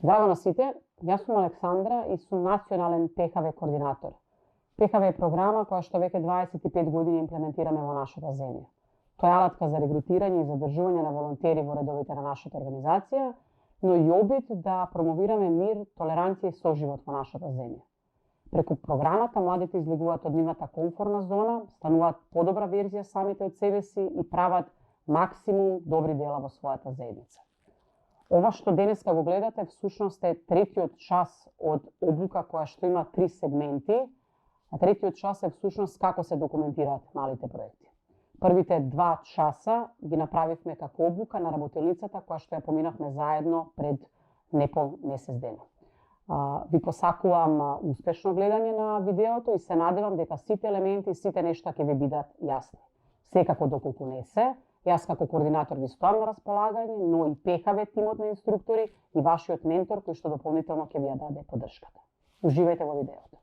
Здраво на сите, јас сум Александра и сум национален ПХВ координатор. ПХВ е програма која што веќе 25 години имплементираме во нашата земја. Тоа е алатка за регрутирање и задржување на волонтери во редовите на нашата организација, но и обид да промовираме мир, толеранција и соживот во нашата земја. Преку програмата младите излегуваат од нивната комфортна зона, стануваат подобра верзија самите од себе си и прават максимум добри дела во својата заедница. Ова што денеска го гледате всушност е третиот час од обука која што има 3 сегменти, а третиот час е всушност како се документираат малите проекти. Првите 2 часа ги направивме како обука на работилницата која што ја поминавме заедно пред непол месец дена. Ви посакувам успешно гледање на видеото и се надевам дека сите елементи и сите нешта ќе ви бидат јасни. Секако доколку не се, јас како координатор ви стоам на располагање, но и ПХВ тимот на инструктори и вашиот ментор кој што дополнително ќе ви ја даде поддршката. Уживајте во видеото.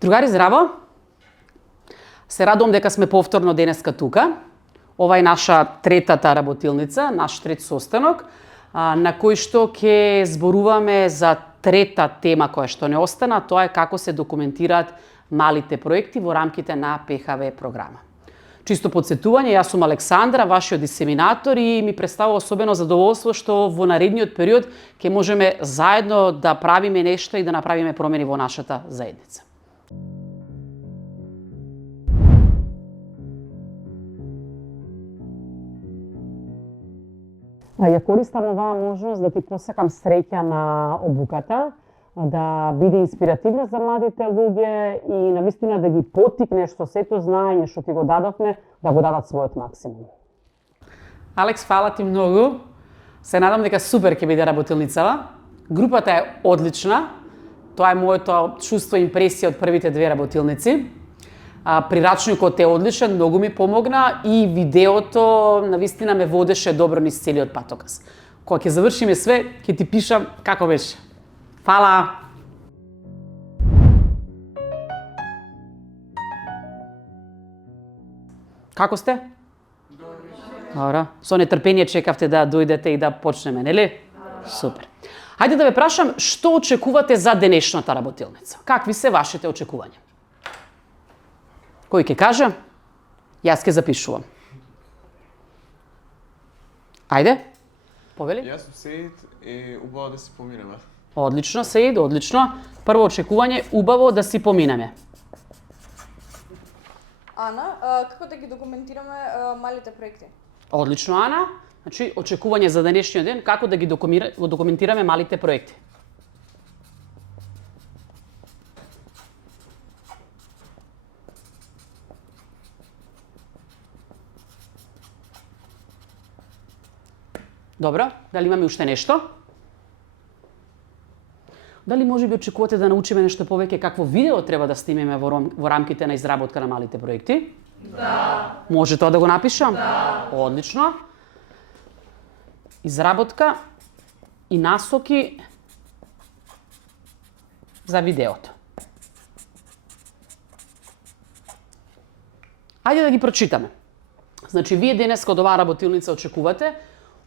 Другари, здраво! Се радувам дека сме повторно денеска тука. Ова е наша третата работилница, наш трет состанок, на кој што ќе зборуваме за трета тема која што не остана, тоа е како се документираат малите проекти во рамките на ПХВ програма. Чисто подсетување, јас сум Александра, вашиот дисеминатор и ми представува особено задоволство што во наредниот период ќе можеме заедно да правиме нешта и да направиме промени во нашата заедница. Ја користам оваа можност да ти посакам среќа на обуката, да биде инспиративна за младите луѓе и навистина да ги поттикне што сето знаење што ти го дадовме, да го дадат својот максимум. Алекс, фала ти многу. Се надам дека супер ќе биде работилницава. Групата е одлична. Тоа е моето чувство и импресија од првите 2 работилници. Прирачникот е одличен, многу ми помогна и видеото навистина ме водеше добро низ целиот патоказ. Кога ќе завршиме све, ќе ти пишам како беше. Фала! Како сте? Добро. Со нетрпение чекавте да дојдете и да почнеме, нели? Супер. Хајде да ве прашам, што очекувате за денешната работилница? Какви се вашите очекувања? Кој ќе каже? Јас ќе запишувам. Ајде, повели? Јас сум Сеид и убаво да си поминеме. Одлично, Сеид, одлично. Прво очекување, убаво да си поминеме. Ана, како да ги документираме малите проекти? Одлично, Ана. Значи, очекување за денешниот ден, како да ги документираме малите проекти. Добро, дали имаме уште нешто? Дали можеби очекувате да научиме нешто повеќе какво видео треба да снимеме во рамките на изработка на малите проекти? Да. Може тоа да го напишам? Да. Одлично. Изработка и насоки за видеото. Ајде да ги прочитаме. Значи, вие денеска од оваа работилница очекувате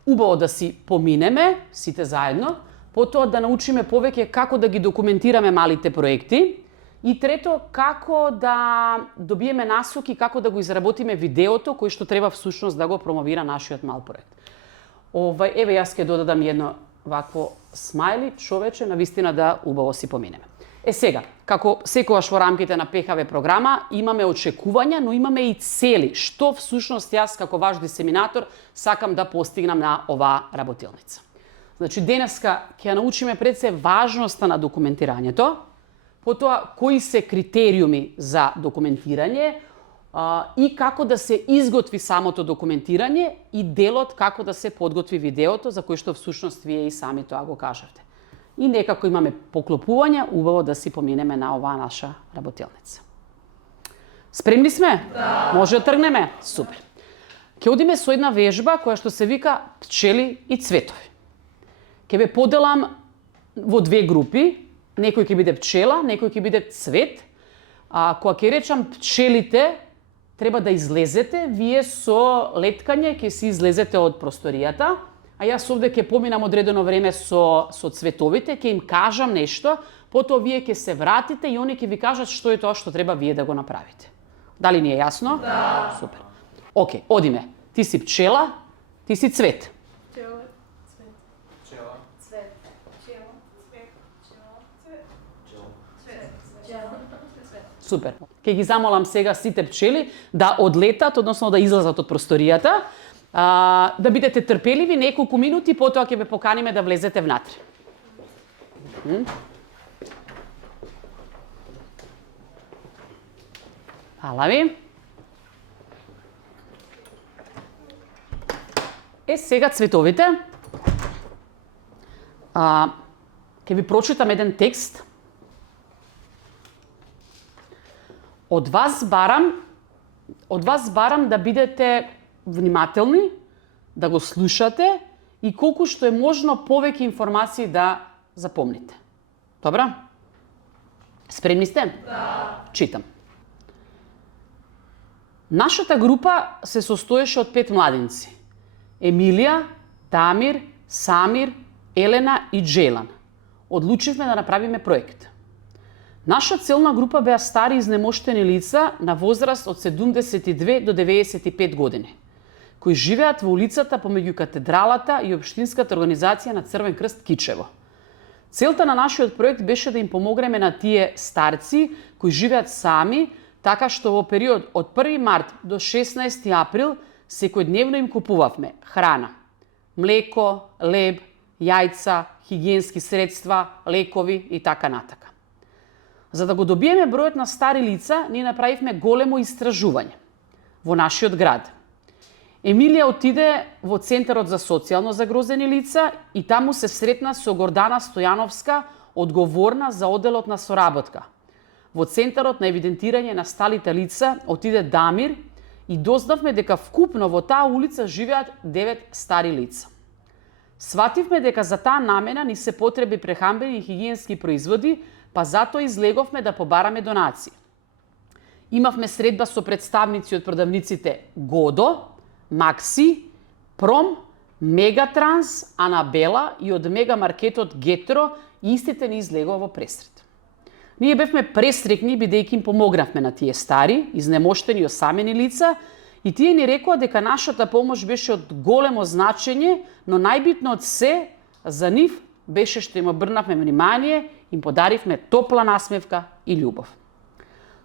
убаво да си поминеме, сите заедно, потоа да научиме повеќе како да ги документираме малите проекти и трето, како да добиеме насоки, како да го изработиме видеото кој што треба всушност да го промовира нашиот мал проект. Еве јас ќе додадам едно вакво смајли, човече, навистина да убаво си поминеме. Сега, како секогаш во рамките на ПХВ програма, имаме очекувања, но имаме и цели. Што всушност јас како ваш дисеминатор сакам да постигнам на оваа работилница. Значи, денеска ќе научиме пред се важноста на документирањето, потоа кои се критериуми за документирање, и како да се изготви самото документирање и делот како да се подготви видеото, за кој што всушност вие и сами тоа го кажавте. И некако имаме поклопување, убаво да си поминеме на оваа наша работелница. Спремни сме? Да. Може да тргнеме? Супер. Ќе одиме со една вежба која што се вика пчели и цветови. Ќе ве поделам во две групи, некој ќе биде пчела, некој ќе биде цвет. Кога ќе речам пчелите, треба да излезете, вие со леткање ќе си излезете од просторијата, а јас овде ќе поминам одредено време со цветовите, ќе им кажам нешто, потоа вие ќе се вратите и они ќе ви кажат што е тоа што треба вие да го направите. Дали ни е јасно? Да. Супер. Океј, одиме. Ти си пчела, ти си цвет. Пчела, цвет. Пчела. Цвет. Пчела, цвет. Пчела, цвет. Цвет. Супер. Ќе ги замолам сега сите пчели да одлетат, односно да излезат од просторијата, да бидете трпеливи неколку минути, потоа ќе ве поканиме да влезете внатре. Фала ви. Сега цветовите. Ќе ви прочитам еден текст. Од вас барам да бидете внимателни, да го слушате и колку што е можно повеќе информации да запомните. Добра? Спремни сте? Да. Читам. Нашата група се состоеше од 5 младинци. Емилија, Тамир, Самир, Елена и Джелан. Одлучивме да направиме проект. Наша целна група беа стари изнемоштени лица на возраст од 72 до 95 години, кои живеат во улицата помеѓу катедралата и општинската организација на Црвен крст Кичево. Целта на нашиот проект беше да им помогнеме на тие старци кои живеат сами, така што во период од 1 март до 16 април секојдневно им купувавме храна, млеко, леб, јајца, хигиенски средства, лекови и така натака. За да го добиеме бројот на стари лица, ние направивме големо истражување во нашиот град. Емилија отиде во Центарот за социјално загрозени лица и таму се сретна со Гордана Стојановска, одговорна за одделот на соработка. Во Центарот на евидентирање на сталите лица отиде Дамир и дознавме дека вкупно во таа улица живеат 9 стари лица. Свативме дека за таа намена ни се потреби прехранбени и хигиенски производи, па затоа излеговме да побараме донации. Имавме средба со представници од продавниците Годо, Макси, Пром, Мегатранс, Анабела и од мегамаркетот Гетро, и истите ни излегува во пресрет. Ние бевме пресрекни бидејќи им помогнавме на тие стари, изнемоштени и осамени лица, и тие ни рекоа дека нашата помош беше од големо значење, но најбитно од се за нив беше што им обрнавме внимание, им подаривме топла насмевка и љубов.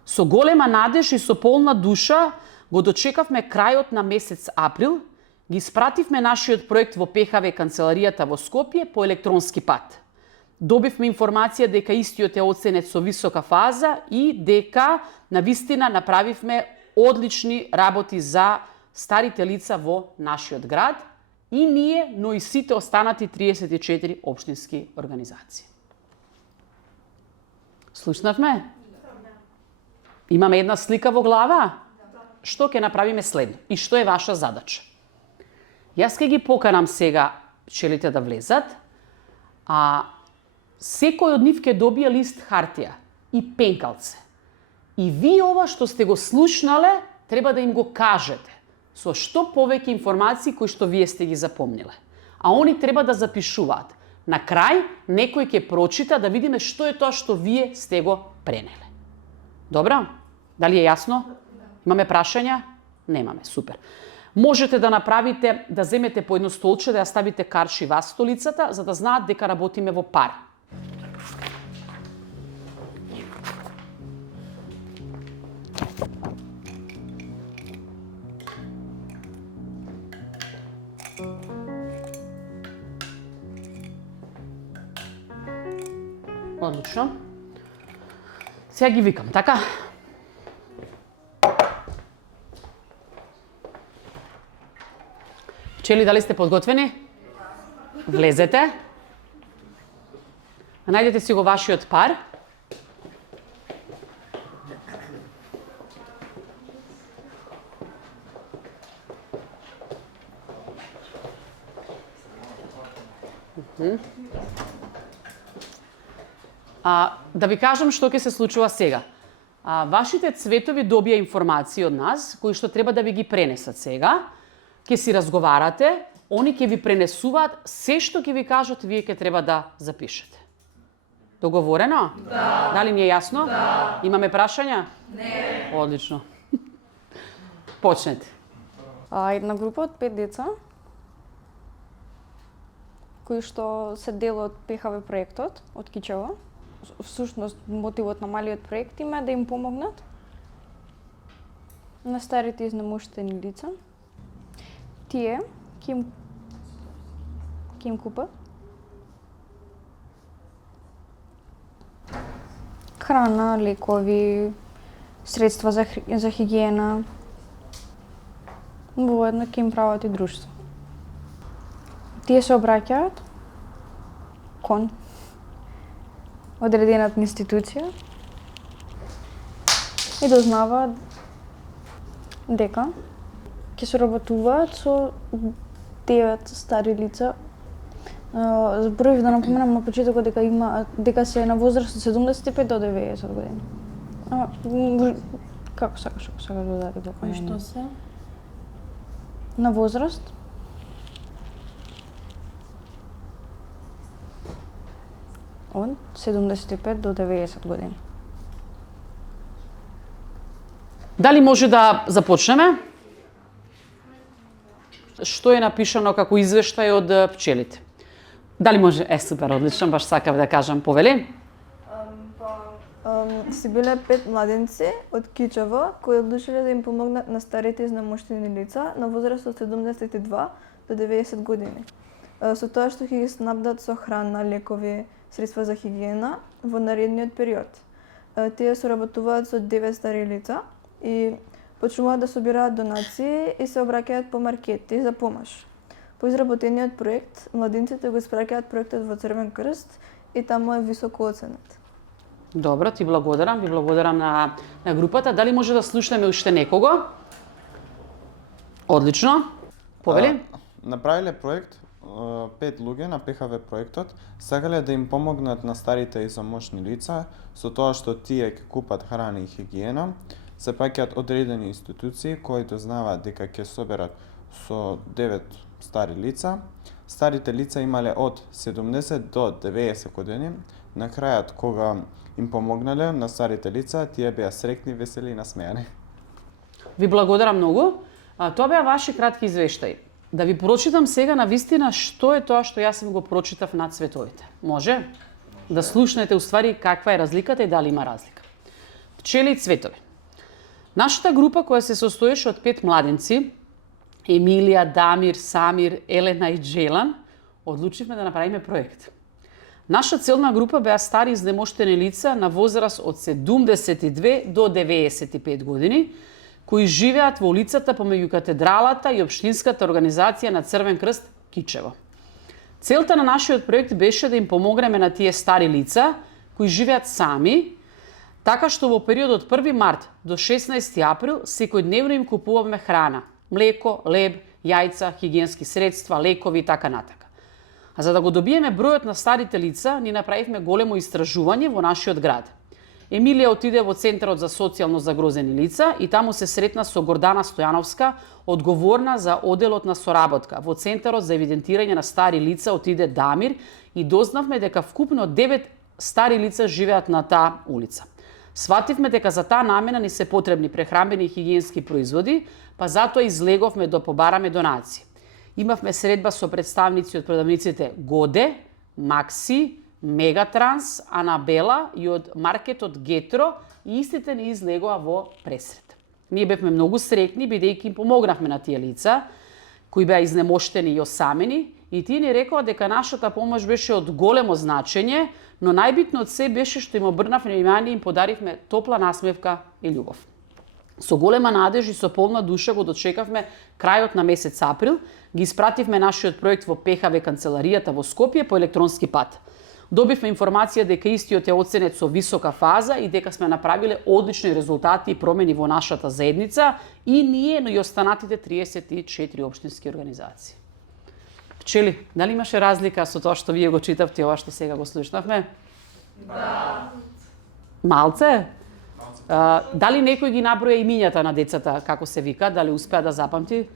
Со голема надеж и со полна душа го дочекавме крајот на месец април, ги испративме нашиот проект во ПХВ канцеларијата во Скопје по електронски пат. Добивме информација дека истиот е оценет со висока фаза и дека навистина направивме одлични работи за старите лица во нашиот град, и ние, но и сите останати 34 општински организации. Слушнавме? Имаме една слика во глава? Што ќе направиме следно? И што е ваша задача? Јас ќе ги поканам сега пчелите да влезат, секој од нив ќе добие лист хартија и пенкалце. И вие ова што сте го слушнале, треба да им го кажете со што повеќе информации кои што вие сте ги запомниле. А они треба да запишуваат. На крај, некој ќе прочита да видиме што е тоа што вие сте го пренеле. Добро? Дали е јасно? Имаме прашања? Немаме, супер. Можете да направите, да земете по едно столче, да ја ставите карши вас столицата, за да знаат дека работиме во пар. Одлично. Сега ги викам, така? Пчели, дали сте подготвени? Влезете. Најдете си го вашиот пар. Да ви кажам што ќе се случува сега. Вашите цветови добија информации од нас, кои што треба да ви ги пренесат сега. Ќе си разговарате, они ќе ви пренесуваат се што ќе ви кажат, вие ќе треба да запишете. Договорено? Да. Дали ми е јасно? Да. Имаме прашања? Не. Одлично. Почнете. Една група од 5 деца, кои што се дел од ПХВ проектот од Кичево. Всушност, мотивот на малиот проект им е да им помогнат на старите изнемоштени лица. Тие ќе им купат храна, лекови, средства за хигиена. Воедно ќе им прават и друштво. Тие се обраќаат кон одредената институција и дознаваат дека ќе соработуваат со 9 стари лица. Зборував да напоменам на почетокот дека се на возраст од 75 до 90 години. Како сакаш да додадете допълнение? Кои што се? На возраст од 75 до 90 години. Дали може да започнеме? Што е напишано како извештај од пчелите? Дали може? Супер, одлично, баш сакав да кажам. Повели? Си биле 5 младенци од Кичево кои одлучиле да им помогнат на старите изнемоштени лица на возраст од 72 до 90 години. Со тоа што ќе ги снабдат со храна, лекови, средства за хигиена во наредниот период. Тие соработуваат со 9 стари лица и почнуваат да собираат донации и се обраќаат по маркети за помош. По изработениот проект, младинците го испраќаат проектот во Црвен крст и таму е високо оценет. Добро, ти благодарам. Ви благодарам на групата. Дали може да слушнеме уште некого? Одлично. Повели? Направиле проект 5 луѓе на ПХВ проектот, сакале да им помогнат на старите и самошни лица со тоа што тие ќе купат храна и хигиена, се паќаат одредени институции кои дознаваат дека ќе соберат со 9 стари лица. Старите лица имале од 70 до 90 години. На крајот, кога им помогнале на старите лица, тие беа среќни, весели и насмејани. Ви благодарам многу. Тоа беа ваши кратки извештаи. Да ви прочитам сега на вистина што е тоа што јас го прочитав над цветовите. Може? Да слушнете уствари каква е разликата и дали има разлика. Пчели и цветови. Нашата група која се состоеше од 5 младенци, Емилија, Дамир, Самир, Елена и Джелан, одлучивме да направиме проект. Наша целна група беа стари изнемоштени лица на возраст од 72 до 95 години, кои живеат во улицата помеѓу катедралата и општинската организација на Црвен крст Кичево. Целта на нашиот проект беше да им помогнеме на тие стари лица кои живеат сами, така што во период од 1 март до 16 април секојдневно им купуваме храна, млеко, леб, јајца, хигиенски средства, лекови и така натака. А за да го добиеме бројот на старите лица, ни направивме големо истражување во нашиот град. Емилија отиде во Центарот за социјално загрозени лица и таму се сретна со Гордана Стојановска, одговорна за оделот на соработка. Во Центарот за евидентирање на стари лица отиде Дамир и дознавме дека вкупно 9 стари лица живеат на таа улица. Свативме дека за таа намена ни се потребни прехранбени и хигиенски производи, па затоа излеговме да побараме донации. Имавме средба со представници од продавниците Годе, Макси, Мегатранс, Анабела и од маркетот Гетро и истите ни излегоа во пресрет. Ние бевме многу среќни бидејќи им помогнавме на тие лица кои беа изнемоштени и осамени и тие ни рекоа дека нашата помош беше од големо значење, но најбитно од се беше што им обрнавме внимание и им подаривме топла насмевка и љубов. Со голема надеж и со полна душа го дочекавме крајот на месец април, ги испративме нашиот проект во ПХВ канцеларијата во Скопје по електронски пат. Добивме информација дека истиот е оценет со висока фаза и дека сме направиле одлични резултати и промени во нашата заедница и ние, но и останатите 34 општински организации. Пчели, дали имаше разлика со тоа што вие го читавте и ова што сега го слушнавме? Да. Малце? Дали некој ги наброја имињата на децата, како се вика, дали успеа да запамти?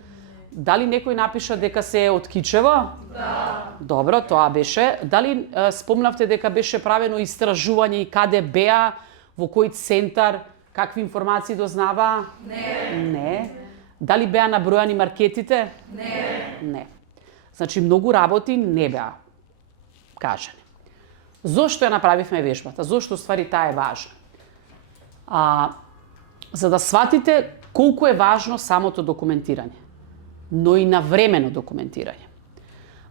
Дали некој напиша дека се од Кичево? Да. Добро, тоа беше. Дали спомнавте дека беше правено истражување и каде беа, во кој центар, какви информации дознава? Не. Дали беа набројани маркетите? Не. Значи, многу работи не беа кажани. Зошто ја направивме вежбата? Зошто, ствари, таа е важна? За да сватите колку е важно самото документирање, но и навремено документирање.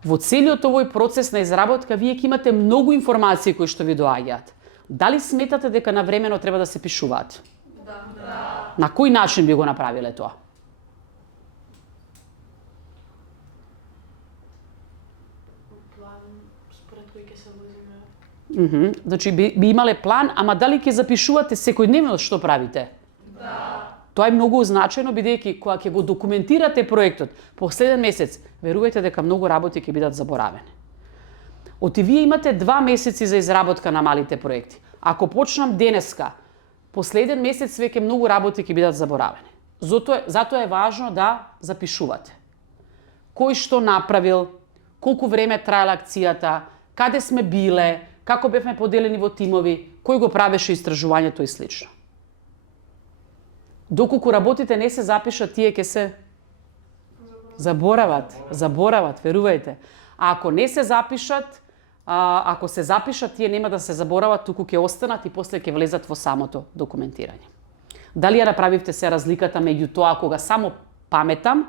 Во целиот овој процес на изработка, вие ќе имате многу информации кои што ви доаѓаат. Дали сметате дека навремено треба да се пишуваат? Да. На кој начин би го направиле тоа? Значи би имале план, ама дали ќе запишувате секојдневно што правите? Да. Тоа е многу значајно, бидејќи кога ќе го документирате проектот последен месец, верувајте дека многу работи ќе бидат заборавени. Оти вие имате 2 месеци за изработка на малите проекти. Ако почнам денеска, последен месец веќе многу работи ќе бидат заборавени. Затоа е важно да запишувате. Кој што направил, колку време траела акцијата, каде сме биле, како бевме поделени во тимови, кој го правеше истражувањето и слично. Доколку работите не се запишат, тие ќе се заборават, верувајте. А ако не се запишат, ако се запишат, тие нема да се заборават, туку ќе останат и после ќе влезат во самото документирање. Дали ја направивте се разликата меѓу тоа кога само паметам,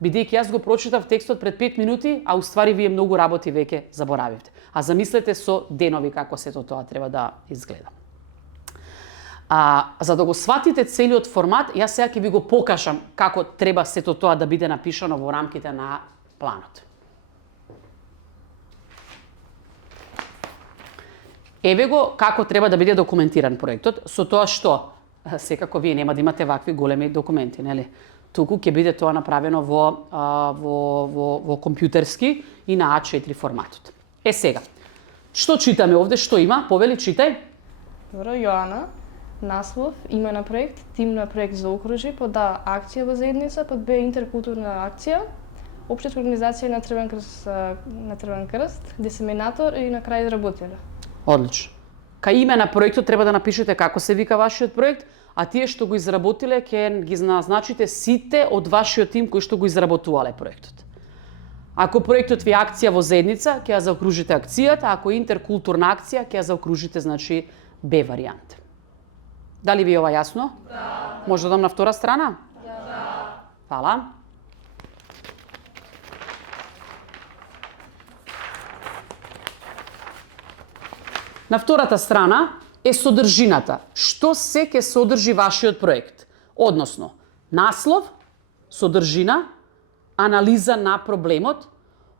бидејќи јас го прочитав текстот пред 5 минути, а уствари вие многу работи веќе заборавивте. А замислете со денови како сето тоа треба да изгледа. За да го сватите целиот формат, јас сега ќе ви го покажам како треба сето тоа да биде напишано во рамките на планот. Еве го како треба да биде документиран проектот, со тоа што секако вие нема да имате вакви големи документи, нели? Туку ќе биде тоа направено во компјутерски и на А4 форматот. Сега, што читаме овде, што има? Повели, читај. Добро, Јоана. Наслов, име на проект, тим на проект за окружи, под А акција во заедница, под Б интеркултурна акција, општинска организација на Црвен крст, дисеминатор и на крај изработиле. Одлично. Кај име на проектот треба да напишете како се вика вашиот проект, а тие што го изработиле ќе ги назначите сите од вашиот тим кои што го изработувале проектот. Ако проектот ви е акција во заедница, ќе ја заокружите акцијата, ако е интеркултурна акција, ќе ја заокружите, значи, Б варијант. Дали ви е ова јасно? Да. Може да дам на втора страна? Да. Фала. На втората страна е содржината. Што се ќе содржи вашиот проект? Односно, наслов, содржина, анализа на проблемот,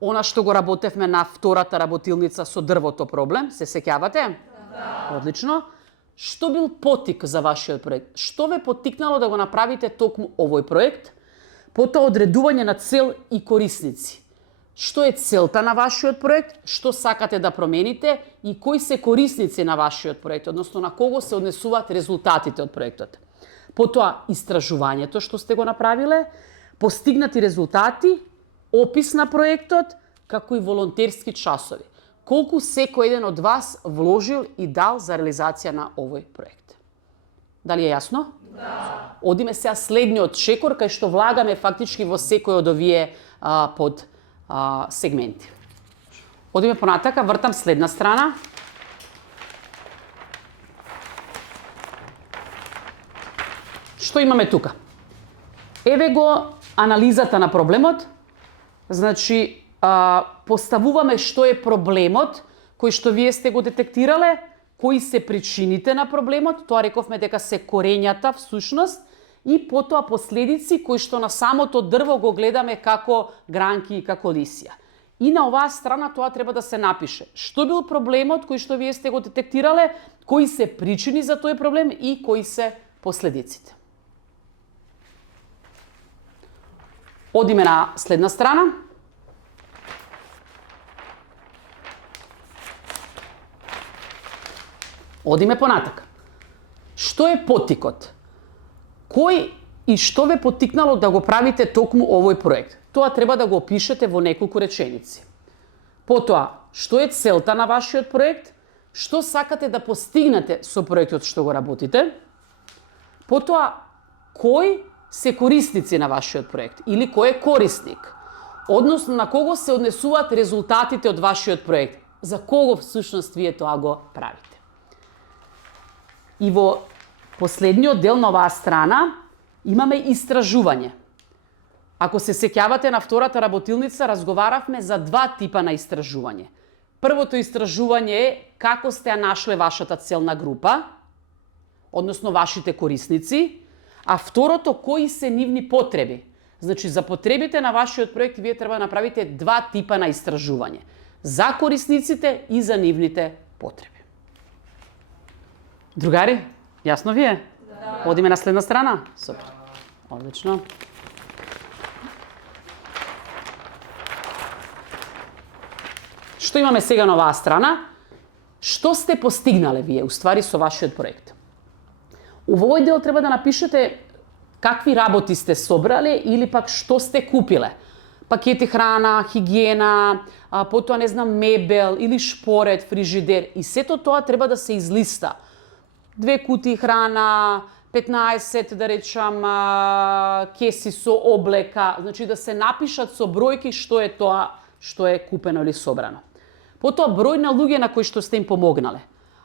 она што го работевме на втората работилница со дрвото проблем, се сеќавате? Да. Одлично. Што бил потик за вашиот проект? Што ве потикнало да го направите токму овој проект? Потоа одредување на цел и корисници. Што е целта на вашиот проект, што сакате да промените и кои се корисници на вашиот проект, односно на кого се однесуваат резултатите од проектот. Потоа истражувањето што сте го направиле, постигнати резултати, опис на проектот, како и волонтерски часови. Колку секој еден од вас вложил и дал за реализација на овој проект. Дали е јасно? Да. Одиме сега следниот шекор, кај што влагаме фактички во секој од овие под сегменти. Одиме понатака, вртам следна страна. Што имаме тука? Еве го анализата на проблемот. Значи, поставуваме што е проблемот кој што вие сте го детектирале, кои се причините на проблемот, тоа рековме дека се корењата всушност, и потоа последици кои што на самото дрво го гледаме како гранки и како лисија. И на оваа страна тоа треба да се напише. Што бил проблемот кој што вие сте го детектирале, кои се причини за тој проблем и кои се последиците. Одиме на следна страна. Одиме понатака. Што е поттикот? Кој и што ве поттикнало да го правите токму овој проект? Тоа треба да го опишете во неколку реченици. Потоа, што е целта на вашиот проект? Што сакате да постигнете со проектот што го работите? Потоа, кој се корисници на вашиот проект или кој е корисник? Односно, на кого се однесуваат резултатите од вашиот проект? За кого всушност вие тоа го правите? И во последниот дел на оваа страна имаме истражување. Ако се сеќавате на втората работилница, разговаравме за два типа на истражување. Првото истражување е како сте ја нашле вашата целна група, односно вашите корисници, а второто кои се нивни потреби. Значи, за потребите на вашиот проект вие треба да направите два типа на истражување. За корисниците и за нивните потреби. Другари, јасно ви е? Да. Одиме на следна страна? Супер. Одлично. Што имаме сега на оваа страна? Што сте постигнале вие, уствари, со вашиот проект? У овој дел треба да напишете какви работи сте собрале или пак што сте купиле. Пакети храна, хигиена, потоа не знам мебел или шпоред, фрижидер и сето тоа треба да се излиста. 2 кутии храна, 15, да речам, кеси со облека, значи да се напишат со бројки што е тоа што е купено или собрано. Потоа број на луѓе на кои што сте им помогнале.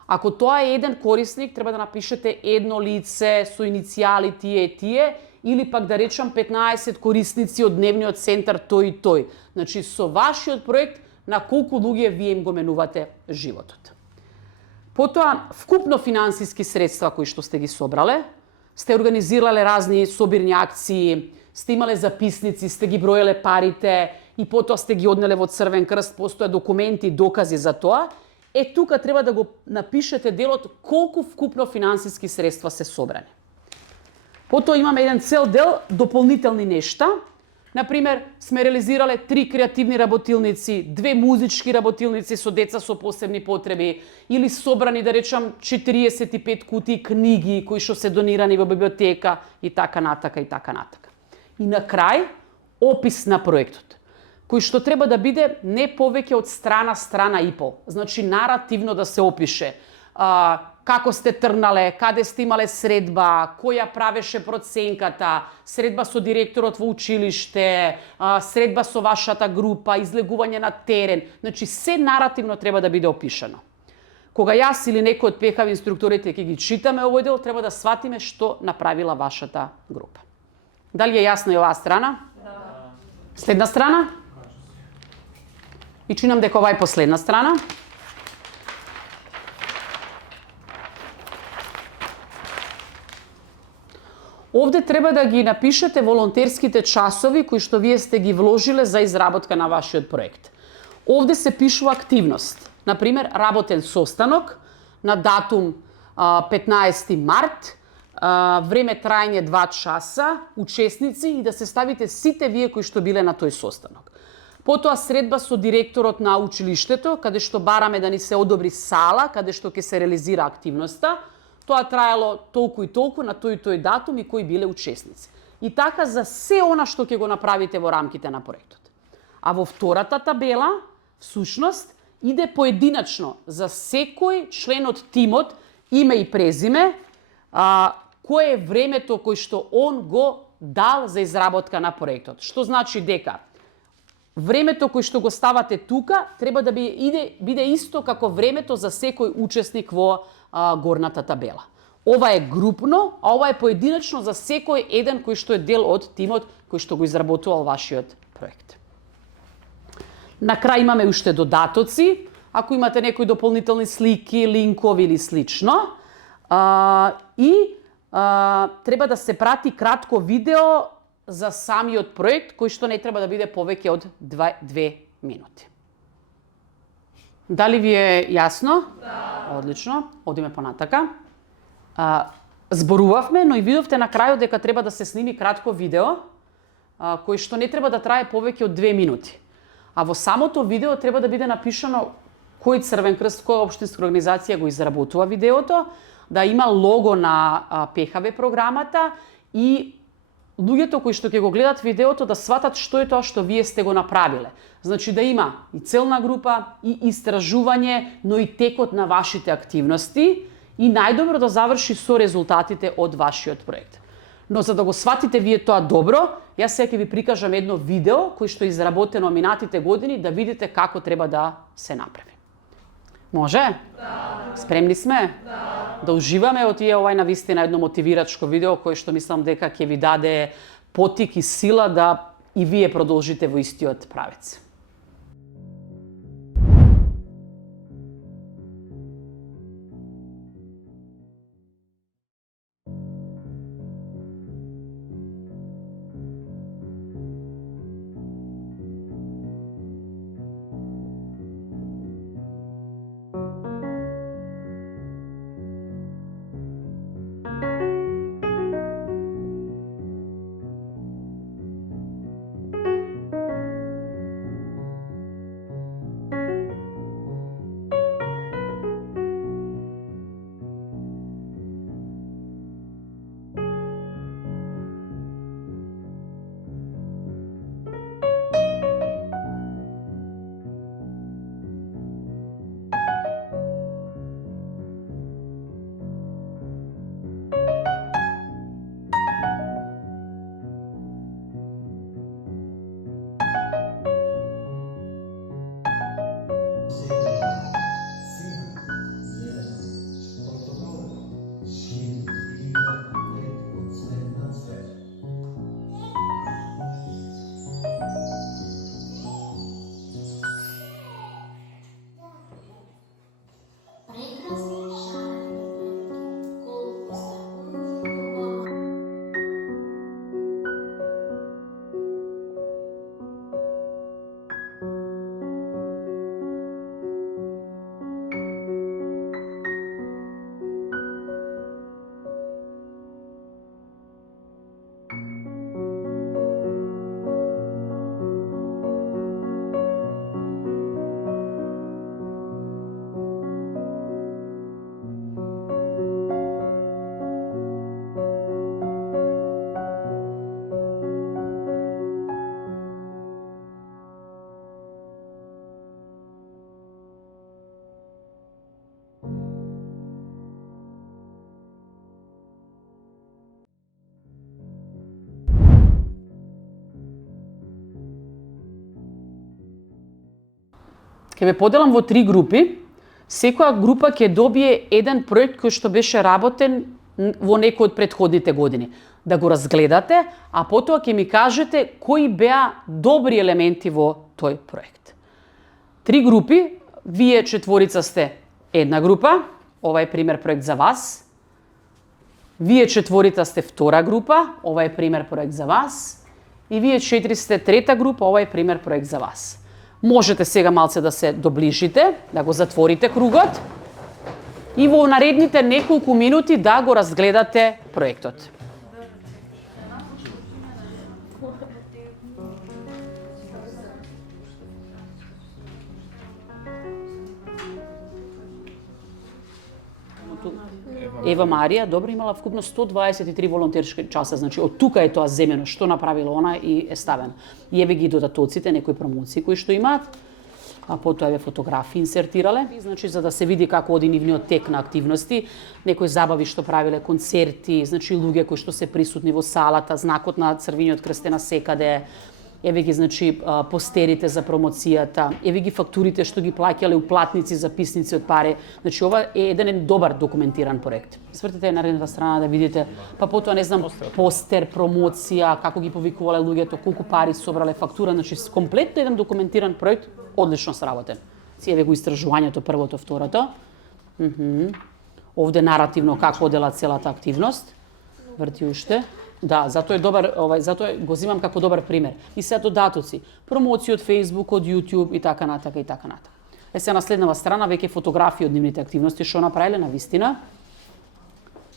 Ако тоа е еден корисник, треба да напишете едно лице со иницијали тие и тие, или пак да речам 15 корисници од дневниот центар тој и тој. Значи со вашиот проект на колку луѓе вие им го менувате животот. Потоа, вкупно финансиски средства кои што сте ги собрале, сте организирале разни собирни акции, сте имале записници, сте ги броеле парите и потоа сте ги однеле во Црвен крст, постоја документи и докази за тоа, тука треба да го напишете делот колку вкупно финансиски средства се собрани. Потоа имаме еден цел дел дополнителни нешта. Например, сме реализирале 3 креативни работилници, 2 музички работилници со деца со посебни потреби, или собрани, да речам, 45 кутии книги кои што се донирани во библиотека и така натака и така натака. И на крај, опис на проектот, кој што треба да биде не повеќе од страна и пол. Значи, наративно да се опише како сте тргнале, каде сте имале средба, која правеше проценката, средба со директорот во училиште, средба со вашата група, излегување на терен. Значи, се наративно треба да биде опишано. Кога јас или некој од ПХВ инструкторите ќе ги читаме овој дел, треба да сватиме што направила вашата група. Дали е јасно и оваа страна? Да. Следна страна? И чинам дека ова е последна страна. Овде треба да ги напишете волонтерските часови кои што вие сте ги вложиле за изработка на вашиот проект. Овде се пишува активност. Например, работен состанок на датум 15 март, време трајање 2 часа, учесници и да се ставите сите вие кои што биле на тој состанок. Потоа средба со директорот на училиштето, каде што бараме да ни се одобри сала, каде што ќе се реализира активноста. Тоа траело толку и толку на тој и тој датум и кои биле учесници. И така за се она што ќе го направите во рамките на проектот. А во втората табела, всушност, иде поединачно за секој член од тимот, име и презиме, кое е времето кој што он го дал за изработка на проектот. Што значи дека времето кој што го ставате тука треба да биде исто како времето за секој учесник во горната табела. Ова е групно, а ова е поединачно за секој еден кој што е дел од тимот кој што го изработувал вашиот проект. На крај имаме уште додатоци, ако имате некои дополнителни слики, линкови или слично. И треба да се прати кратко видео за самиот проект, кој што не треба да биде повеќе од 2 минути. Дали ви е јасно? Да. Одлично. Одиме понатака. Зборувавме, но и видовте на крајот дека треба да се сними кратко видео, кој што не треба да трае повеќе од 2 минути. А во самото видео треба да биде напишано кој Црвен крст, која општинска организација го изработува видеото, да има лого на ПХВ програмата и луѓето кои што ќе го гледат видеото да сватат што е тоа што вие сте го направиле. Значи да има и целна група, и истражување, но и текот на вашите активности и најдобро да заврши со резултатите од вашиот проект. Но за да го сватите вие тоа добро, јас сега ќе ви прикажам едно видео кој што е изработено минатите години да видите како треба да се направи. Може? Да. Спремни сме? Да уживаме од тие овај навистина едно мотивирачко видео кој што мислам дека ќе ви даде потик и сила да и вие продолжите во истиот правец. Ќе ве поделам во 3 групи. Секоја група ќе добие еден проект кој што беше работен во некој од претходните години. Да го разгледате, а потоа ќе ми кажете кои беа добри елементи во тој проект. 3 групи, вие 4 сте една група, ова е пример проект за вас. Вие 4 сте втора група, ова е пример проект за вас. И вие 4 сте трета група, ова е пример проект за вас. Можете сега малце да се доближите, да го затворите кругот и во наредните неколку минути да го разгледате проектот. Ева Марија, добро, имала вкупно 123 волонтерски часа, значи од тука е тоа земено, што направила она и е ставено. И еве ги додатоците, некои промоции кои што имаат, а потоа еве фотографии инсертирале, значи за да се види како оди нивниот тек на активности, некои забави што правиле, концерти, значи луѓе кои што се присутни во салата, знакот на Црвениот крст е на секаде, еве ги значи постерите за промоцијата, еве ги фактурите што ги плаќале уплатници, записници од пари. Значи ова е еден добар документиран проект. Свртете на наредната страна да видите, па потоа не знам постер, промоција, како ги повикувале луѓето, колку пари собрале, фактура, значи комплетно еден документиран проект, одлично сработен. Си еве го истражувањето првото, второто. Овде наративно како одела целата активност. Врти уште. Да, затоа е добар, затоа го земам како добар пример. И се додатоци, промоции од Facebook, од YouTube и така натака и така натака. Се на следнава страна веќе фотографии од нивните активности што направиле на вистина.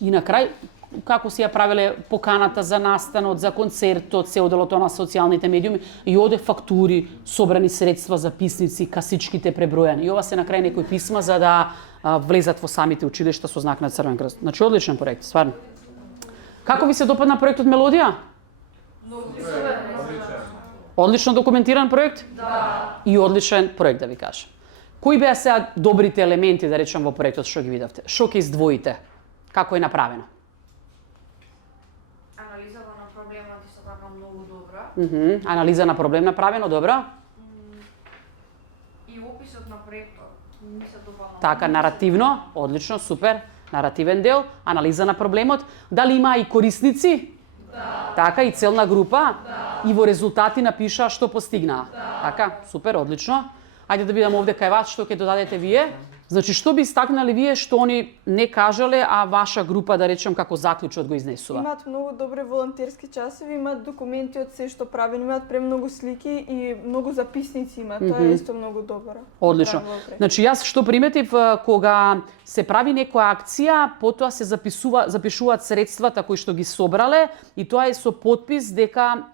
И на крај како си ја правеле поканата за настанот, за концертот, се одело тоа на социјалните медиуми и оде фактури, собрани средства, записници, касичките пребројани. И ова се на крај некои писма за да влезат во самите училишта со знак на Црвен крст. Значи одличен проект, стварно. Како ви се допадна проектот Мелодија? Одлично документиран проект? Да. И одличен проект, да ви кажам. Кои беа сега добрите елементи, да речам, во проектот што ги видовте? Што ќе издвоите? Како е направено? Анализата на проблемот исто така многу добра. Анализа на проблем направено, добро. И описот на проектот ми се допадна. Така, наративно, одлично, супер. Наративен дел, анализа на проблемот. Дали има и корисници? Да. Така, и целна група? Да. И во резултати напиша што постигнаа? Да. Така, супер, одлично. Ајде да видам овде кај вас што ќе додадете вие. Значи, што би истакнали вие што они не кажале, а ваша група, да речем, како заклучок го изнесува? Имаат многу добри волонтерски часови, имаат документи од се што правени, имаат премногу слики и многу записници имаат. Тоа е исто многу добро. Одлично. Значи, јас што приметив, кога се прави некоја акција, потоа се запишуваат средствата кои што ги собрале и тоа е со подпис дека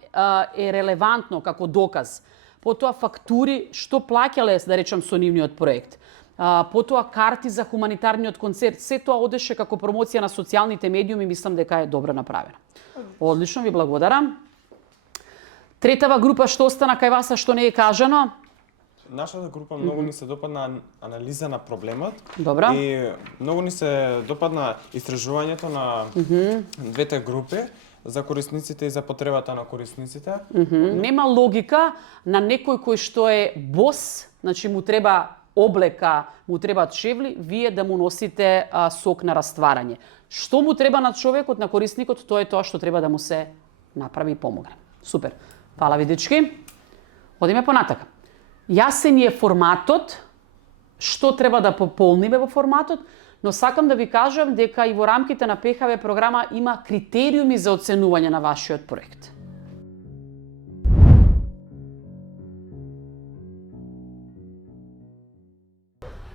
е релевантно како доказ. Потоа фактури што плаќале, да речем, со нивниот проект. Потоа карти за хуманитарниот концерт. Се тоа одеше како промоција на социјалните медиуми, мислам дека е добро направено. Одлично, ви благодарам. Третава група што остана кај вас, а што не е кажано? Нашата група многу ни се допадна анализа на проблемот. Добро. И многу ни се допадна истражувањето на двете групи за корисниците и за потребата на корисниците. Нема логика на некој кој што е бос, значи му треба облека, му требаат чевли, вие да му носите сок на растварање. Што му треба на човекот, на корисникот, тоа е тоа што треба да му се направи и помогне. Супер. Фала ви, дечки. Одиме понатака. Јасен е форматот, што треба да пополниме во форматот, но сакам да ви кажам дека и во рамките на ПХВ програма има критериуми за оценување на вашиот проект.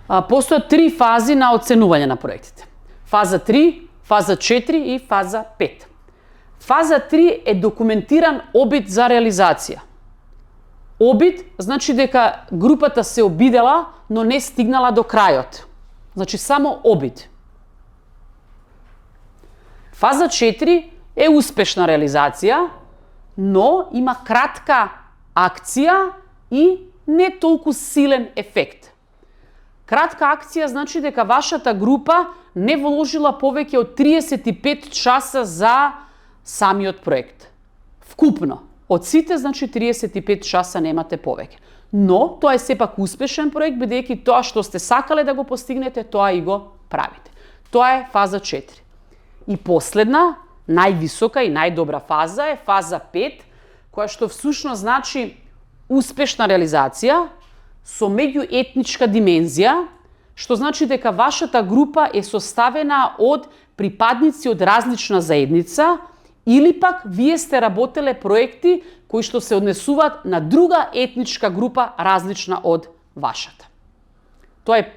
Постојат 3 фази на оценување на проектите. Фаза 3, фаза 4 и фаза 5. Фаза 3 е документиран обид за реализација. Обид значи дека групата се обидела, но не стигнала до крајот. Значи само обид. Фаза 4 е успешна реализација, но има кратка акција и не толку силен ефект. Кратка акција значи дека вашата група не вложила повеќе од 35 часа за самиот проект. Вкупно. Од сите, значи 35 часа немате повеќе. Но тоа е сепак успешен проект, бидејќи тоа што сте сакале да го постигнете, тоа и го правите. Тоа е фаза 4. И последна, највисока и најдобра фаза е фаза 5, која што всушност значи успешна реализација со меѓуетничка димензија, што значи дека вашата група е составена од припадници од различна заедница или пак вие сте работеле проекти кои што се однесуваат на друга етничка група различна од вашата. Тоа е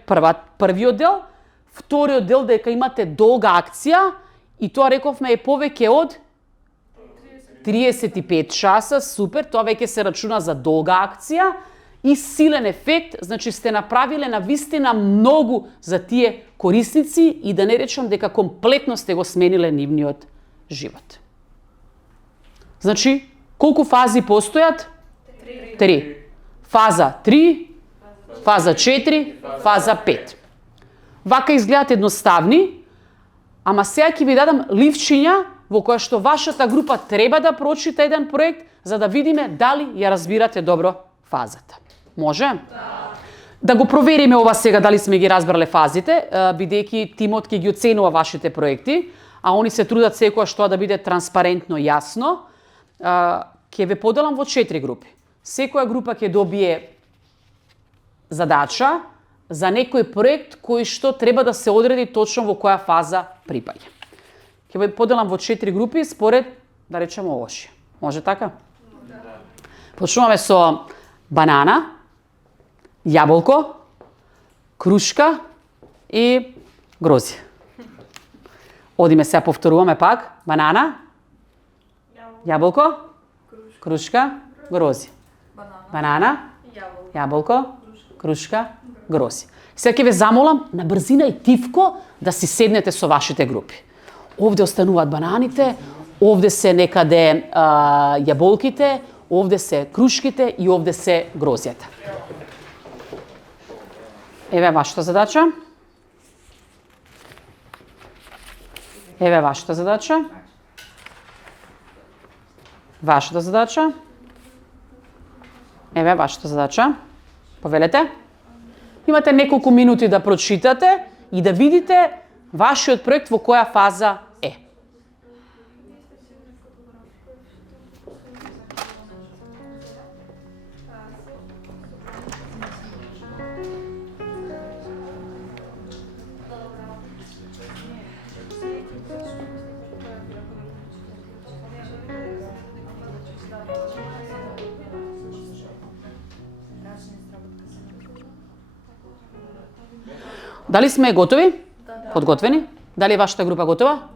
првиот дел. Вториот дел дека имате долга акција и тоа рековме е повеќе од 35 часа, супер, тоа веќе се рачуна за долга акција и силен ефект, значи сте направиле на вистина многу за тие корисници и да не речам дека комплетно сте го смениле нивниот живот. Значи, колку фази постојат? 3. Фаза 3, фаза 4, фаза 5. Вака изгледаат едноставни, ама сега ќе ви дадам ливчиња во која што вашата група треба да прочита еден проект за да видиме дали ја разбирате добро фазата. Може? Да го провериме ова сега дали сме ги разбрале фазите, бидејќи тимот ќе ги оценува вашите проекти, а они се трудат секогаш тоа да биде транспарентно јасно. Ќе ве поделам во 4 групи. Секоја група ќе добие задача за некој проект кој што треба да се одреди точно во која фаза припаѓа. Ќе ве поделам во 4 групи според, да речеме, овошје. Може така? Почнуваме со банана, јаболко, крушка и грози. Одиме сега, повторуваме пак. Банана, јаболко, крушка, грози. Банана, јаболко, крушка, грози. Сега ќе ве замолам на брзина и тивко да си седнете со вашите групи. Овде остануваат бананите, овде се некаде јаболките, овде се крушките и овде се грозијата. Еве вашата задача. Еве вашата задача. Вашата задача. Еве вашата задача. Повелете. Имате неколку минути да прочитате и да видите вашиот проект во која фаза е. Дали сме готови? Подготвени? Дали е вашата група готова?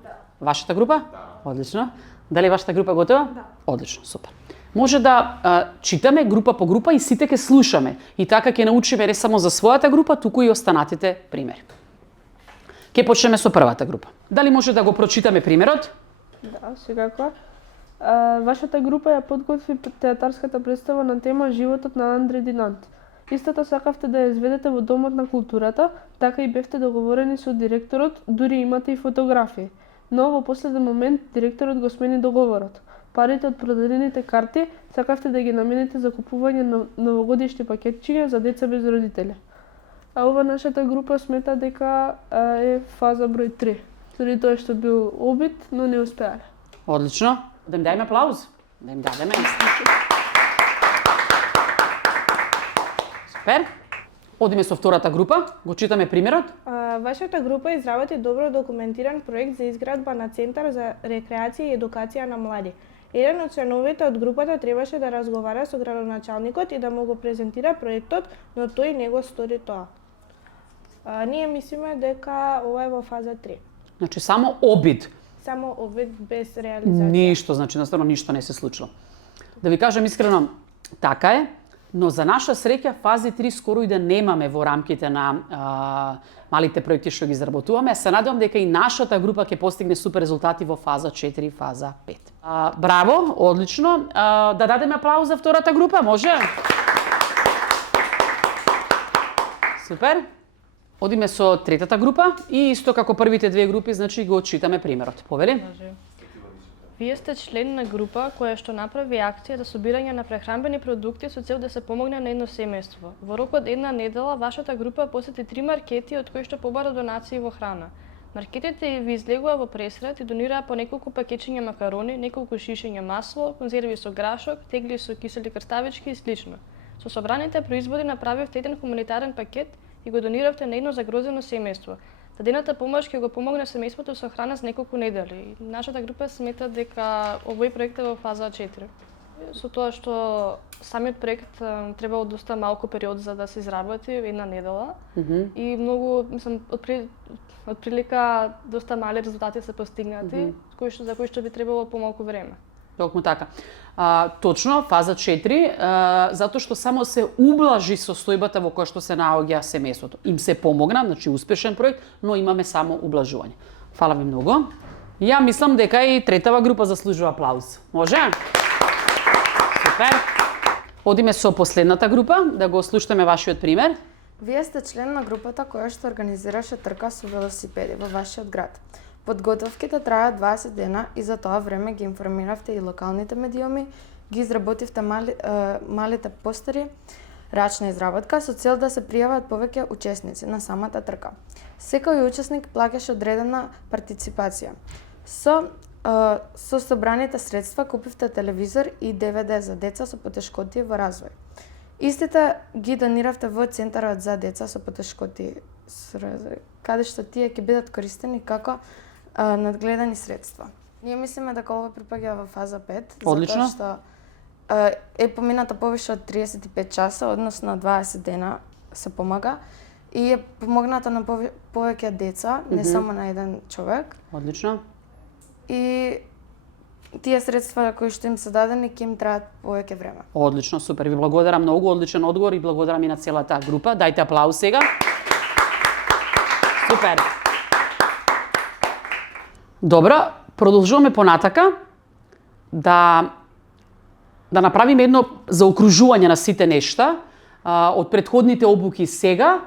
Вашата група? Одлично. Дали е вашата група готова? Одлично, супер. Може да читаме група по група и сите ќе слушаме. И така ќе научиме не само за својата група, туку и останатите примери. Ќе почнеме со првата група. Дали може да го прочитаме примерот? Да, секако. Вашата група ја подготви театарската представа на тема Животот на Андре Динант. Истата сакавте да ја изведете во Домот на културата, така и бевте договорени со директорот, дури имате и фотографии. Но во последен момент директорот го смени договорот. Парите од продадените карти сакавте да ги намените за купување на новогодишни пакетчиња за деца без родители. А ова нашата група смета дека е фаза број 3. Заради тоа што бил обид, но не успеале. Одлично. Да им дајме аплауз. Да им дадеме. Супер. Одиме со втората група. Го читаме примерот. Вашата група изработи добро документиран проект за изградба на центар за рекреација и едукација на млади. Еден од членовите од групата требаше да разговара со градоначалникот и да му го презентира проектот, но тој не го стори тоа. Ние мислиме дека ова е во фаза 3. Значи само обид. Само обид без реализација. Ништо, значи наставно ништо не се случило. Да ви кажам искрено, така е, но за наша среќа фази 3 скоро и да немаме во рамките на малите проекти што ги изработуваме. Се надевам дека и нашата група ќе постигне супер резултати во фаза 4 и фаза 5. Браво, одлично. Да дадеме аплауз за втората група, може? Супер. Одиме со третата група и исто како првите две групи, значи го читаме примерот. Повели? Вие сте член на група која што направи акција за собирање на прехранбени продукти со цел да се помогне на едно семејство. Во рок од една недела вашата група посети 3 маркети од кои што побара донации во храна. Маркетите ви излегува во пресрет и донираа по неколку пакетчиња макарони, неколку шишиња масло, конзерви со грашок, тегли со кисели крставички и слично. Со собраните производи направивте еден хуманитарен пакет и го дониравте на едно загрозено семејство. Дадената помош ќе го помогне семејството со храна за неколку недели. Нашата група смета дека овој проект е во фаза 4. Со тоа што самиот проект требало доста малку период за да се изработи, една недела. И многу, мислам, од прилика доста мали резултати се постигнати, за кои што би требало помалку време. Токму така. Точно, фаза 4, затоа што само се ублажи состојбата во која што се наоѓа семејството. Им се помогна, значи успешен проект, но имаме само ублажување. Фала ви многу. Ја мислам дека и третава група заслужува аплауз. Може? Супер. Одиме со последната група, да го слушаме вашиот пример. Вие сте член на групата која што организираше трка со велосипеди во вашиот град. Подготовките траја 20 дена и за тоа време ги информиравте и локалните медиуми, ги изработивте малите постери, рачна изработка со цел да се пријават повеќе учесници на самата трка. Секој учесник плаќаше одредена партиципација. Со собраните средства купивте телевизор и DVD за деца со потешкоти во развој. Истите ги дониравте во Центарот за деца со потешкоти, каде што тие ќе бидат користени како надгледани средства. Ние мислиме дека ова припаѓа во фаза 5, Одлично. затоа што е помината повише од 35 часа, односно 20 дена се помага и е помогната на повеќе деца, не само на еден човек. Одлично. И тие средства кои што им се дадени ќе им траат повеќе време. Одлично, супер. Ви благодарам многу, одличен одговор и благодарам и на целата група. Дајте аплауз сега. Супер. Добро, продолжуваме понатака да направиме едно заокружување на сите нешта од претходните обуки сега.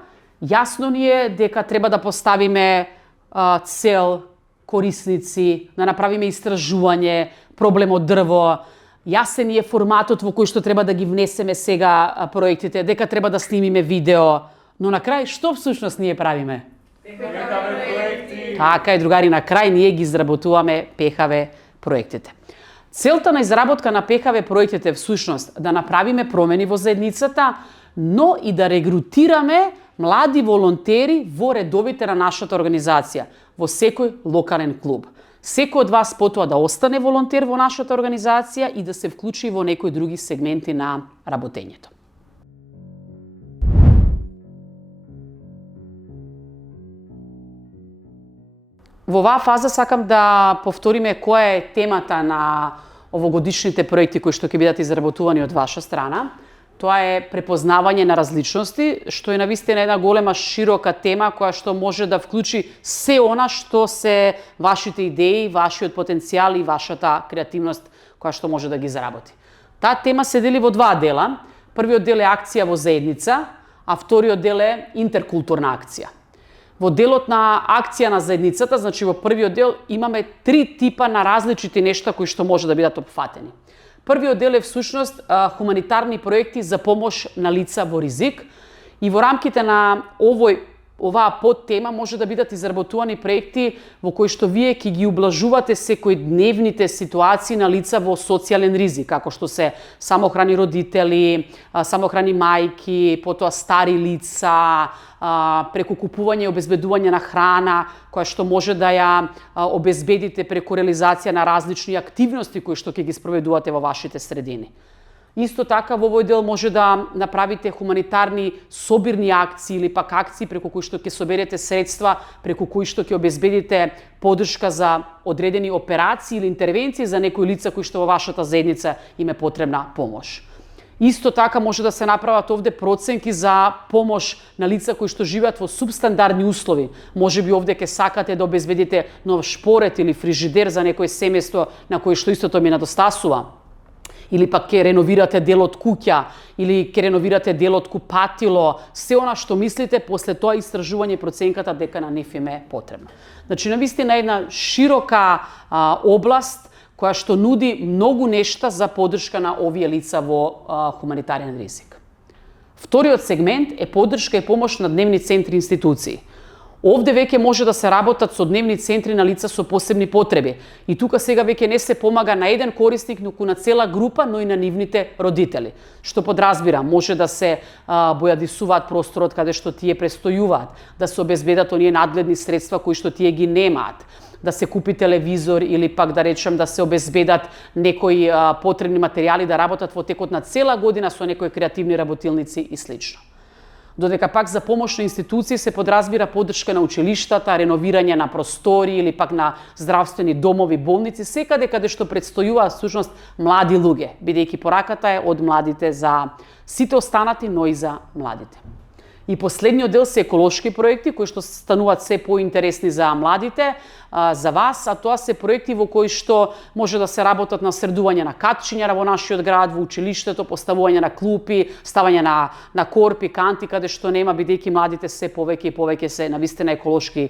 Јасно ни е дека треба да поставиме цел, корисници, да направиме истражување, проблем од дрво. Јасен е форматот во кој што треба да ги внесеме сега проектите, дека треба да снимиме видео. Но на крај, што всушност ние правиме? Така е, другари, на крај ние ги изработуваме ПХВ проектите. Целта на изработка на ПХВ проектите е всушност да направиме промени во заедницата, но и да регрутираме млади волонтери во редовите на нашата организација, во секој локален клуб. Секој од вас потоа да остане волонтер во нашата организација и да се вклучи во некои други сегменти на работењето. Во оваа фаза сакам да повториме која е темата на овогодишните проекти кои што ќе бидат изработувани од ваша страна. Тоа е препознавање на различности, што е навистина една голема широка тема која што може да вклучи се она што се вашите идеи, вашиот потенцијал и вашата креативност која што може да ги заработи. Таа тема се дели во два дела. Првиот дел е акција во заедница, а вториот дел е интеркултурна акција. Во делот на акција на заедницата, значи во првиот дел имаме три типа на различити нешта кои што може да бидат опфатени. Првиот дел е всушност хуманитарни проекти за помош на лица во ризик и во рамките на оваа подтема може да бидат изработувани проекти во кои што вие ќе ги ублажувате секојдневните ситуации на лица во социјален ризик, како што се самохрани родители, самохрани мајки, потоа стари лица, преку купување и обезбедување на храна, која што може да ја обезбедите преку реализација на различни активности кои што ќе ги спроведувате во вашите средини. Исто така во овој дел може да направите хуманитарни собирни акции или пак акции преку кои што ќе соберете средства, преку кои што ќе обезбедите поддршка за одредени операции или интервенции за некои лица кои што во вашата заедница им е потребна помош. Исто така може да се направат овде проценки за помош на лица кои што живеат во субстандардни услови. Може би овде ќе сакате да обезбедите нов шпорет или фрижидер за некое семејство на кое што истото ми недостасува. Или пак ќе реновирате дел од куќа, или ќе реновирате дел од купатило, се она што мислите, после тоа истражување проценката дека на нив им е потребно. Значи, навистина една широка област која што нуди многу нешта за поддршка на овие лица во хуманитарен ризик. Вториот сегмент е поддршка и помош на дневни центри и институции. Овде веќе може да се работат со дневни центри на лица со посебни потреби. И тука сега веќе не се помага на еден корисник, но на цела група, но и на нивните родители. Што подразбира, може да се бојадисуваат просторот каде што тие престојуваат, да се обезбедат оние надгледни средства кои што тие ги немаат, да се купи телевизор или пак да речем да се обезбедат некои потребни материјали да работат во текот на цела година со некои креативни работилници и слично. Додека пак за помош на институции се подразбира поддршка на училиштата, реновирање на простори или пак на здравствени домови, болници, секаде каде што предстојуваат всушност млади луѓе, бидејќи пораката е од младите за сите останати, но и за младите. И последниот дел се еколошки проекти кои што стануваат се поинтересни за младите, за вас, а тоа се проекти во кои што може да се работат на средување на катчињара во нашиот град, во училиштето, поставување на клупи, ставање на корпи, канти каде што нема, бидејќи младите се повеќе и повеќе се навистина еколошки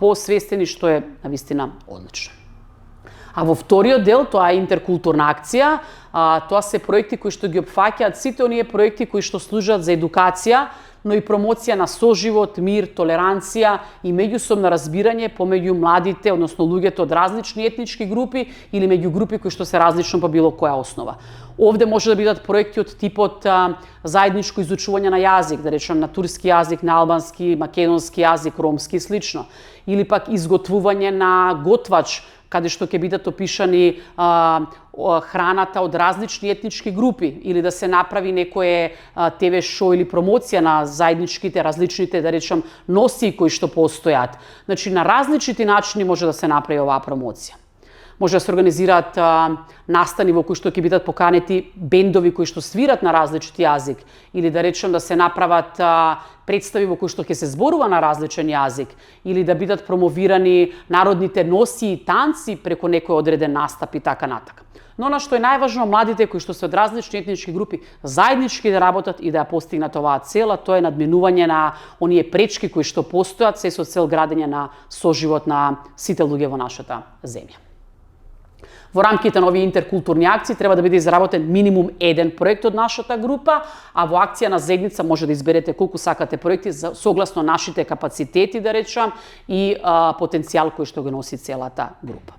посвестени, што е навистина одлично. А во вториот дел, тоа е интеркултурна акција, тоа се проекти кои што ги опфаќаат сите оние проекти кои што служат за едукација, но и промоција на соживот, мир, толеранција и меѓусобно разбирање помеѓу младите, односно луѓето од различни етнички групи или меѓу групи кои што се различно по било која основа. Овде може да бидат проекти од типот заедничко изучување на јазик, да речем на турски јазик, на албански, македонски јазик, ромски и слично. Или пак изготвување на готвач, каде што ќе бидат опишани храната од различни етнички групи, или да се направи некое ТВ шоу или промоција на заедничките, различните, да речем, носи кои што постојат. Значи, на различити начини може да се направи оваа промоција. Може да се организираат настани во кои што ќе бидат поканети бендови кои што свират на различит јазик, или да речем да се направат представи во кои што ќе се зборува на различен јазик, или да бидат промовирани народните носи и танци преку некој одреден настап и така натака. Но она што е најважно, младите кои што се од различни етнички групи заеднички да работат и да ја постигнат оваа цела, тоа е надминување на оние пречки кои што постојат, се со цел градење на соживот на сите луѓе во нашата земја. Во рамките на овие интеркултурни акции треба да биде изработен минимум еден проект од нашата група, а во акција на Зегница може да изберете колку сакате проекти согласно нашите капацитети, да речам, и потенцијал кој што го носи целата група.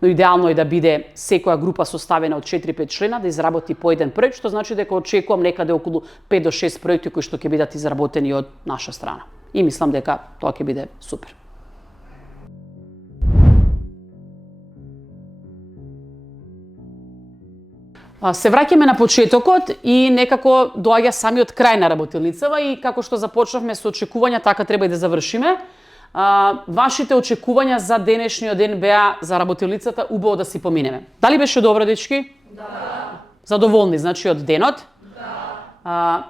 Но идеално е да биде секоја група составена од 4-5 члена да изработи по еден проект, што значи дека очекувам некаде околу 5 до 6 проекти кои што ќе бидат изработени од наша страна. И мислам дека тоа ќе биде супер. Се враќаме на почетокот и некако доаѓа самиот крај на работилницава и како што започнавме со очекувања, така треба и да завршиме. Вашите очекувања за денешниот ден беа за работилницата убаво да си поминеме. Дали беше добро, дечки? Да. Задоволни, значи, од денот? Да.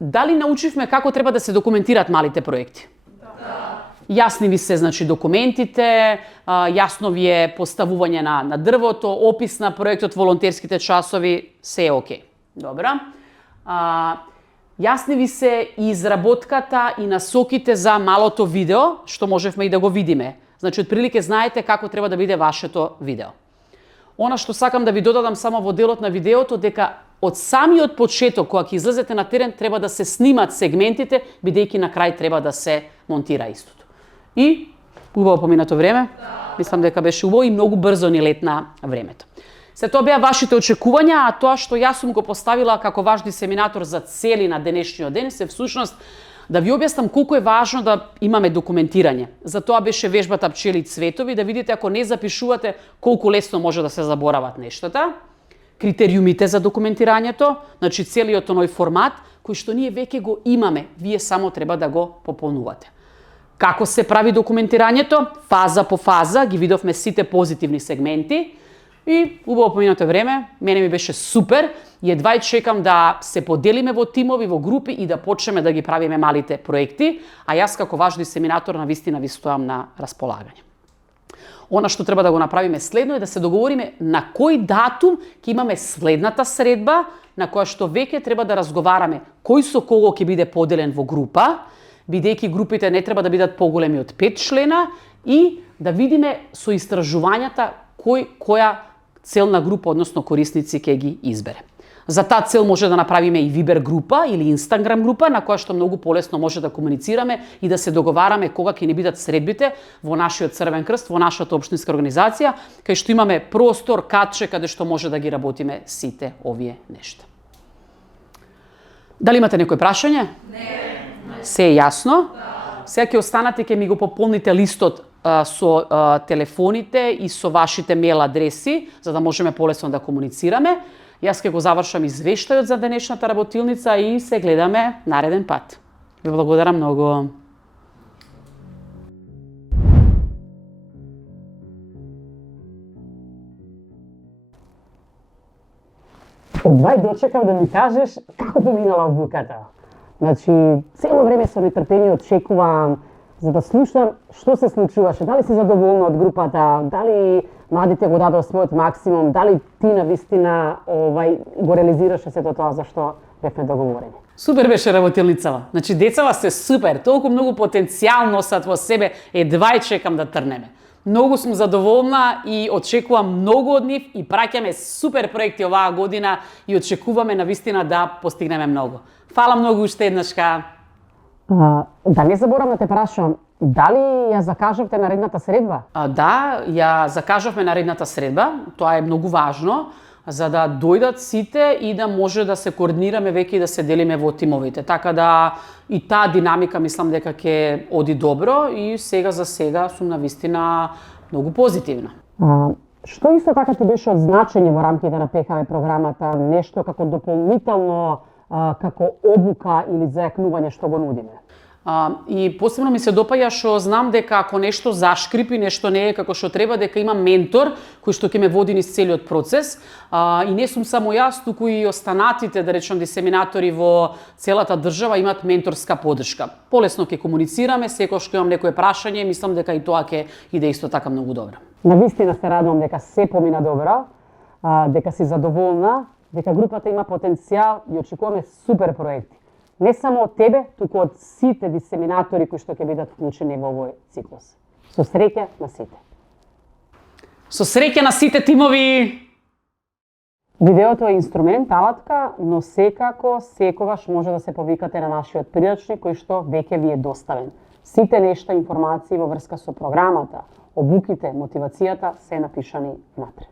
Дали научивме како треба да се документираат малите проекти? Јасни ви се, значи, документите, јасно ви е поставување на дрвото, опис на проектот, волонтерските часови, се е окей. Добра. Јасни ви се и изработката и насоките за малото видео, што можевме и да го видиме. Значи, отприлике знаете како треба да биде вашето видео. Она што сакам да ви додадам само во делот на видеото, дека од самиот почеток, кога ќе излезете на терен, треба да се снимат сегментите, бидејќи на крај треба да се монтира истото. И убаво поминато време, мислам дека беше убаво и многу брзо ни летна времето. Се тоа беа вашите очекувања, а тоа што јас сум го поставила како ваш дисеминатор за цели на денешниот ден се всушност да ви објаснам колку е важно да имаме документирање. За тоа беше вежбата пчели и цветови, да видите ако не запишувате колку лесно може да се заборават нештата, критериумите за документирањето, значи целиот оној формат кој што ние веќе го имаме, вие само треба да го пополнувате. Како се прави документирањето? Фаза по фаза, ги видовме сите позитивни сегменти и убаво поминато време, мене ми беше супер и едва и чекам да се поделиме во тимови, во групи и да почнеме да ги правиме малите проекти, а јас како ваш дисеминатор на вистина ви стојам на располагање. Она што треба да го направиме следно е да се договориме на кој датум ќе имаме следната средба, на која што веќе треба да разговараме кој со кого ќе биде поделен во група, бидејќи групите не треба да бидат поголеми од 5 члена и да видиме со истражувањата која целна група, односно корисници ќе ги избере. За таа цел може да направиме и Viber група или Instagram група на која што многу полесно може да комуницираме и да се договараме кога ќе ни бидат средбите во нашиот Црвен крст, во нашата општинска организација, кај што имаме простор, катче, каде што може да ги работиме сите овие нешта. Дали имате некој прашање? Не. Се е јасно? Да. Сега ќе останате, ќе ми го пополните листот со телефоните и со вашите мејл адреси, за да можеме полесно да комуницираме. Јас ќе го завршам извештајот за денешната работилница и се гледаме нареден пат. Ви благодарам многу. Едва и дочекав да ми кажеш како поминала обуката. Значи, цело време со нетрпение очекувам за да слушам што се случуваше, дали си задоволна од групата, дали младите го дадоа својот максимум, дали ти навистина го реализираше сето тоа за што бевме договорени. Супер беше работилницава. Значи, децава се супер, толку многу потенцијал носат во себе, едва и чекам да трнеме. Многу сум задоволна и очекувам многу од нив и праќаме супер проекти оваа година и очекуваме навистина да постигнеме многу. Фала многу уште еднашка. Да не заборам да те прашам, дали ја закажавте наредната средба? Да, ја закажавме наредната средба, тоа е многу важно, за да дојдат сите и да може да се координираме веќе и да се делиме во тимовите. Така да и таа динамика мислам дека ќе оди добро и сега за сега сум навистина многу позитивна. Што исто така ти беше од значење во рамките на ПХВ програмата, нешто како дополнително, како обука или зајакнување што го нудиме? И посебно ми се допаѓа што знам дека ако нешто зашкрипи, нешто не е како што треба, дека има ментор кој што ќе ме води низ целиот процес. И не сум само јас, туку и останатите, да речам, дисеминатори во целата држава имаат менторска поддршка. Полесно ќе комуницираме, секогаш кога имам некое прашање, мислам дека и тоа ќе иде исто така многу добро. Навистина се радувам дека се помина добро, дека си задоволна, дека групата има потенцијал и очекуваме супер проекти. Не само од тебе, туку од сите дисеминатори кои што ќе бидат вклучени во овој циклус. Со среќа на сите. Со среќа на сите тимови! Видеото е инструмент, алатка, но секако, секогаш може да се повикате на нашиот прирачник кој што веќе ви е доставен. Сите нешта информации во врска со програмата, обуките, мотивацијата се напишани внатре.